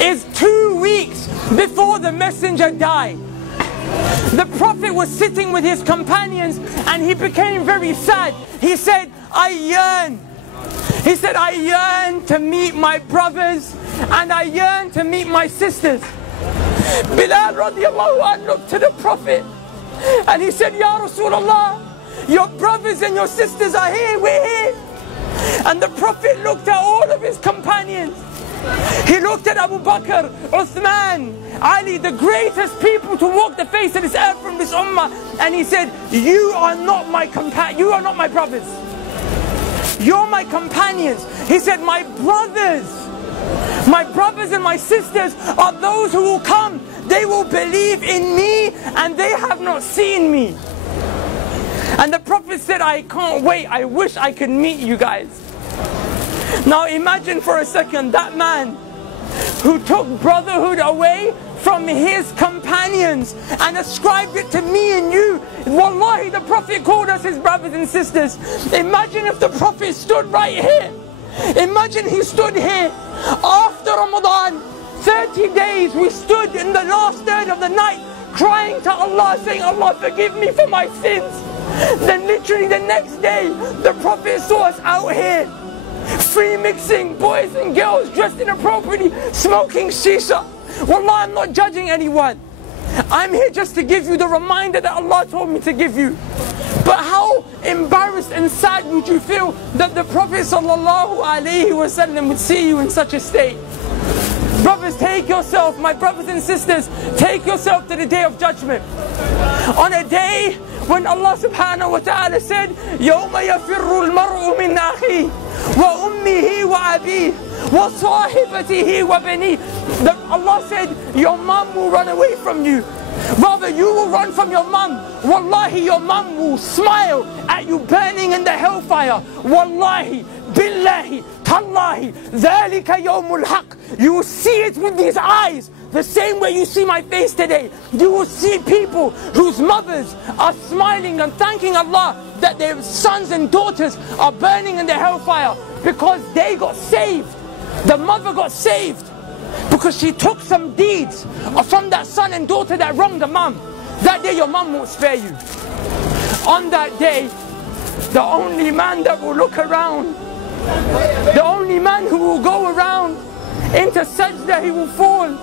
is 2 weeks before the messenger died. The Prophet was sitting with his companions and he became very sad. He said, I yearn to meet my brothers and I yearn to meet my sisters. Bilal radiallahu anh looked to the Prophet and he said, Ya Rasulullah, your brothers and your sisters are here, we're here. And the Prophet looked at all of his companions. He looked at Abu Bakr, Uthman, Ali, the greatest people to walk the face of this earth from this ummah, and he said, you are not my brothers. You're my companions. He said, my brothers and my sisters are those who will come. They will believe in me and they have not seen me. And the Prophet said, I can't wait. I wish I could meet you guys. Now imagine for a second that man who took brotherhood away from his companions and ascribed it to me and you. Wallahi, the Prophet called us his brothers and sisters. Imagine if the Prophet stood right here. Imagine he stood here after Ramadan, 30 days we stood in the last third of the night crying to Allah, saying, Allah forgive me for my sins. Then literally the next day the Prophet saw us out here free mixing, boys and girls dressed inappropriately, smoking shisha. Wallah, I'm not judging anyone. I'm here just to give you the reminder that Allah told me to give you. But how embarrassed and sad would you feel that the Prophet ﷺ would see you in such a state? Brothers, take yourself, my brothers and sisters, take yourself to the day of judgment. On a day when Allah subhanahu wa ta'ala said, يَوْمَ يَفِرُّ الْمَرْءُ مِنْ أَخِيهِ وَأُمِّهِ وَأَبِيهِ وَصَاحِبَتِهِ وَبَنِيهِ. Allah said, your mum will run away from you. Rather, you will run from your mum. Wallahi, your mum will smile at you burning in the hellfire. Wallahi, billahi, tallahi, dhalika yawmul haq. You will see it with these eyes. The same way you see my face today. You will see people whose mothers are smiling and thanking Allah that their sons and daughters are burning in the hellfire because they got saved. The mother got saved because she took some deeds from that son and daughter that wronged the mum. That day your mum won't spare you. On that day, the only man that will look around, the only man who will go around into sajda, he will fall,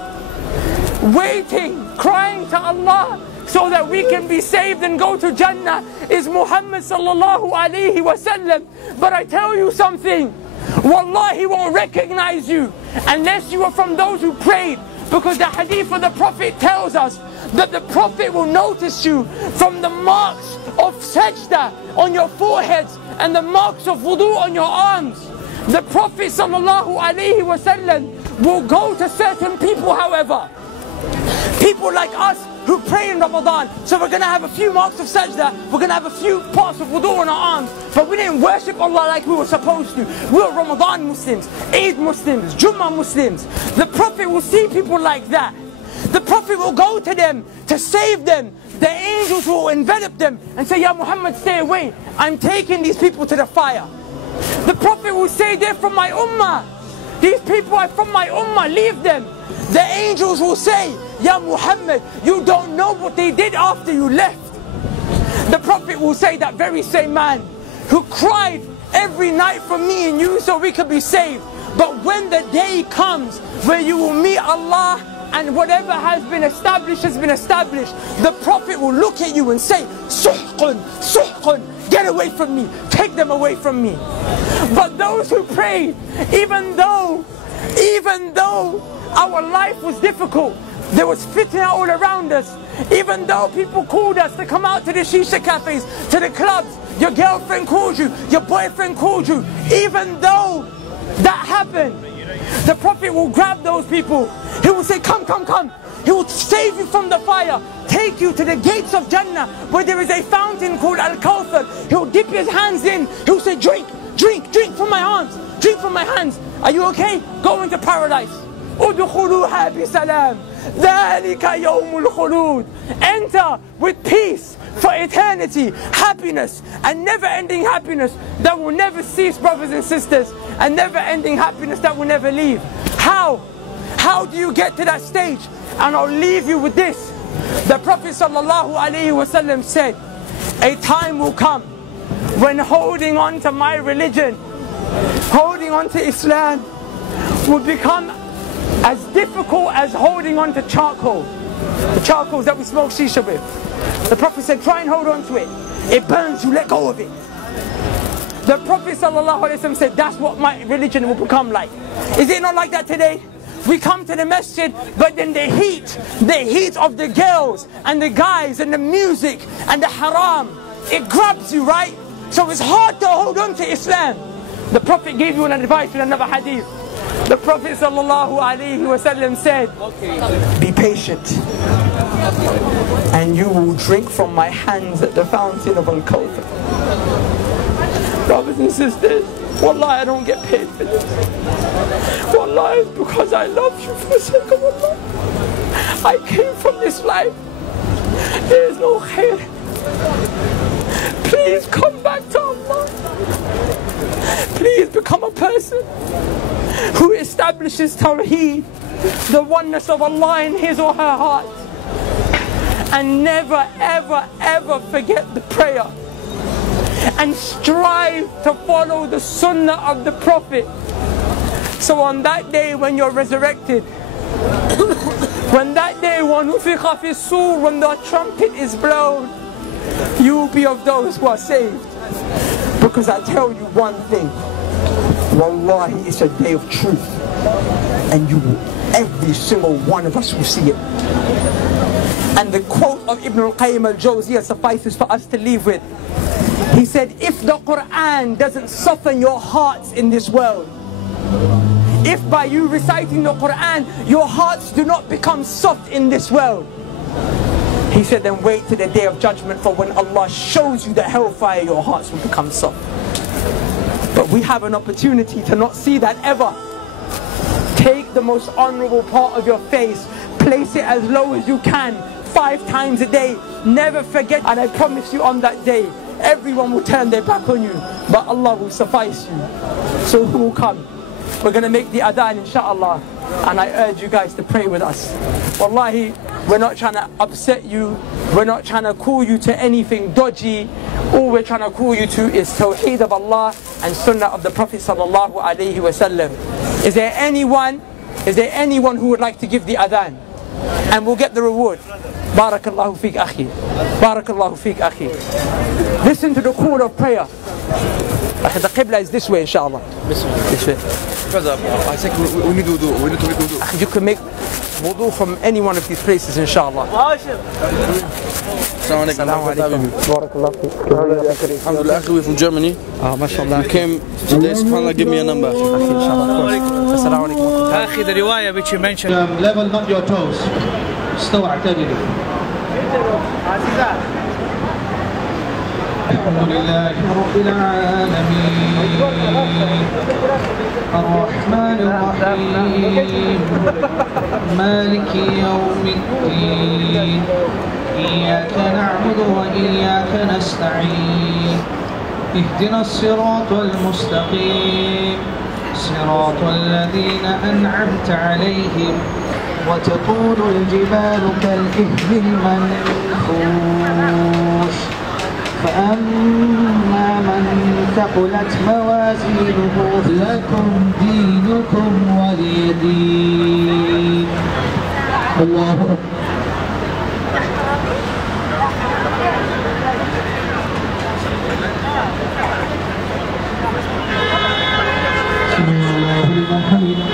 waiting, crying to Allah so that we can be saved and go to Jannah, is Muhammad sallallahu alaihi wasallam. But I tell you something, Wallahi, he won't recognize you unless you are from those who prayed, because the hadith of the Prophet tells us that the Prophet will notice you from the marks of sajda on your foreheads and the marks of wudu on your arms. The Prophet sallallahu alaihi wasallam will go to certain people, however, people like us who pray in Ramadan. So we're going to have a few marks of sajda, we're going to have a few parts of wudu on our arms, but we didn't worship Allah like we were supposed to. We were Ramadan Muslims, Eid Muslims, Jummah Muslims. The Prophet will see people like that. The Prophet will go to them to save them. The angels will envelop them and say, Ya Muhammad, stay away. I'm taking these people to the fire. The Prophet will say, they're from my ummah. These people are from my ummah, leave them. The angels will say, Ya Muhammad, you don't know what they did after you left. The Prophet will say, that very same man who cried every night for me and you so we could be saved. But when the day comes where you will meet Allah and whatever has been established has been established, the Prophet will look at you and say, Suhqun, Suhqun, get away from me, take them away from me. But those who prayed, even though our life was difficult, there was fitna all around us, even though people called us to come out to the shisha cafes, to the clubs, your girlfriend called you, your boyfriend called you, even though that happened, the Prophet will grab those people. He will say, come, come, come. He will save you from the fire, take you to the gates of Jannah where there is a fountain called Al-Kawthar. He will dip his hands in. He will say, drink, drink, drink from my arms, drink from my hands. Are you okay? Go into paradise. Udkhuluha bisalam. Dhalika yawmul khulud. Enter with peace for eternity, happiness, and never-ending happiness that will never cease, brothers and sisters, and never-ending happiness that will never leave. How How do you get to that stage? And I'll leave you with this. The Prophet ﷺ said, a time will come when holding on to my religion, holding on to Islam, will become as difficult as holding on to charcoal. The charcoals that we smoke shisha with. The Prophet said, try and hold on to it. It burns you, let go of it. The Prophet ﷺ said, that's what my religion will become like. Is it not like that today? We come to the masjid, but then the heat of the girls and the guys and the music and the haram, it grabs you, right? So it's hard to hold on to Islam. The Prophet gave you an advice in another hadith. The Prophet ﷺ said, be patient, and you will drink from my hands at the fountain of Al-Kawthar. Brothers and sisters, wallahi, I don't get paid for this. Wallahi, it's because I love you for the sake of Allah. I came from this life. There is no khair. Please come back to Allah. Please become a person who establishes Tawheed, the oneness of Allah in his or her heart. And never, ever, ever forget the prayer. And strive to follow the sunnah of the Prophet. So on that day when you're resurrected, when that day when the trumpet is blown, you will be of those who are saved. Because I tell you one thing, wallahi, it's a day of truth, and every single one of us will see it. And the quote of Ibn al-Qayyim al-Jawziyah suffices for us to leave with. He said, if the Quran doesn't soften your hearts in this world, if by you reciting the Quran your hearts do not become soft in this world, he said, then wait to the day of judgment, for when Allah shows you the hellfire, your hearts will become soft. But we have an opportunity to not see that ever. Take the most honorable part of your face, place it as low as you can, 5 times a day. Never forget, and I promise you on that day, everyone will turn their back on you, but Allah will suffice you. So who will come? We're going to make the adhan, inshallah, and I urge you guys to pray with us. Wallahi, we're not trying to upset you, we're not trying to call you to anything dodgy. All we're trying to call you to is Tawheed of Allah and Sunnah of the Prophet sallallahu alaihi wasallam. Is there anyone who would like to give the adhan? And we'll get the reward. Barakallahu feek akhi. Barakallahu feek akhi. Listen to the call of prayer. The Qibla is this way, inshallah. This way. Brother, I think we need wudu. We need to make wudu. You can make wudu from any one of these places, inshallah. Assalamu alaikum. Barakallahu feek. Alhamdulillah, we're from Germany. MashaAllah. We came today, subhanAllah, give me a number. Assalamu alaikum. Akhi, the riwayah which you mentioned. Level not your toes. استوى اعتدلوا. الحمد لله رب العالمين الرحمن الرحيم مالك يوم الدين إياك نعبد وإياك نستعين اهدنا الصراط المستقيم صراط الذين أنعمت عليهم وتكون الجبال كالإهل المنفوش فأما من ثقلت موازينه لكم دينكم ولي دين. الله أكبر. سمع الله لمن حمده.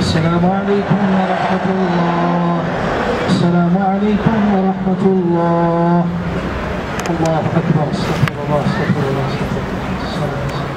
السلام عليكم ورحمة الله. السلام عليكم ورحمة الله. الله أكبر. استغفر الله استغفر الله استغفر الله.